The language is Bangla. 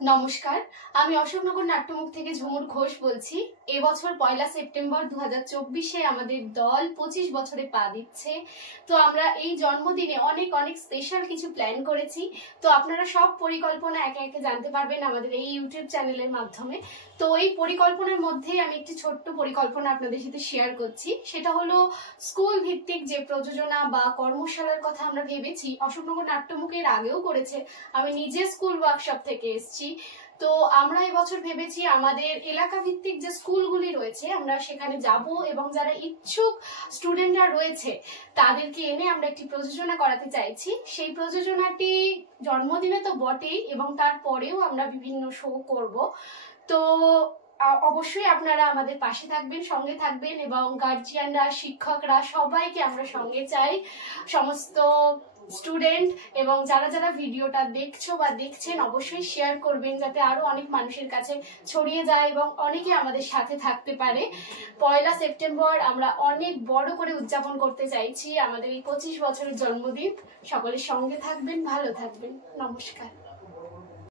নমস্কার, আমি অশোকনগর নাট্যমুখ থেকে ঝুমুর ঘোষ বলছি। এবছর 1 সেপ্টেম্বর 2024-এ আমাদের দল 25 বছরে পা দিচ্ছে। তো আমরা এই জন্মদিনে অনেক অনেক স্পেশাল কিছু প্ল্যান করেছি। তো আপনারা সব পরিকল্পনা একে একে জানতে পারবেন আমাদের এই ইউটিউব চ্যানেলের মাধ্যমে। তো এই পরিকল্পনার মধ্যেই আমি একটি ছোট্ট পরিকল্পনা আপনাদের সাথে শেয়ার করছি। সেটা হলো স্কুল ভিত্তিক যে প্রযোজনা বা কর্মশালার কথা আমরা ভেবেছি। অশোকনগর নাট্যমুখের আগেও করেছে, আমি নিজে স্কুল ওয়ার্কশপ থেকে এসেছি। তো আমরা এবছর ভেবেছি আমাদের এলাকা ভিত্তিক যে স্কুলগুলি রয়েছে আমরা সেখানে যাব এবং যারা ইচ্ছুক স্টুডেন্টরা রয়েছে তাদেরকে এনে আমরা একটি প্রযোজনা করাতে চাইছি। সেই প্রযোজনাটি জন্মদিনে তো বটেই এবং তারপরেও আমরা বিভিন্ন শো করব। তো অবশ্যই আপনারা আমাদের পাশে থাকবেন, সঙ্গে থাকবেন এবং গার্জিয়ানরা, শিক্ষকরা সবাইকে আমরা সঙ্গে চাই। সমস্ত স্টুডেন্ট এবং যারা যারা ভিডিওটা দেখছো বা দেখছেন অবশ্যই শেয়ার করবেন যাতে আরো অনেক মানুষের কাছে ছড়িয়ে যায় এবং অনেকে আমাদের সাথে থাকতে পারে। 1 সেপ্টেম্বর আমরা অনেক বড় করে উদযাপন করতে চাইছি আমাদের এই 25 বছরের জন্মদিন। সকলের সঙ্গে থাকবেন, ভালো থাকবেন। নমস্কার।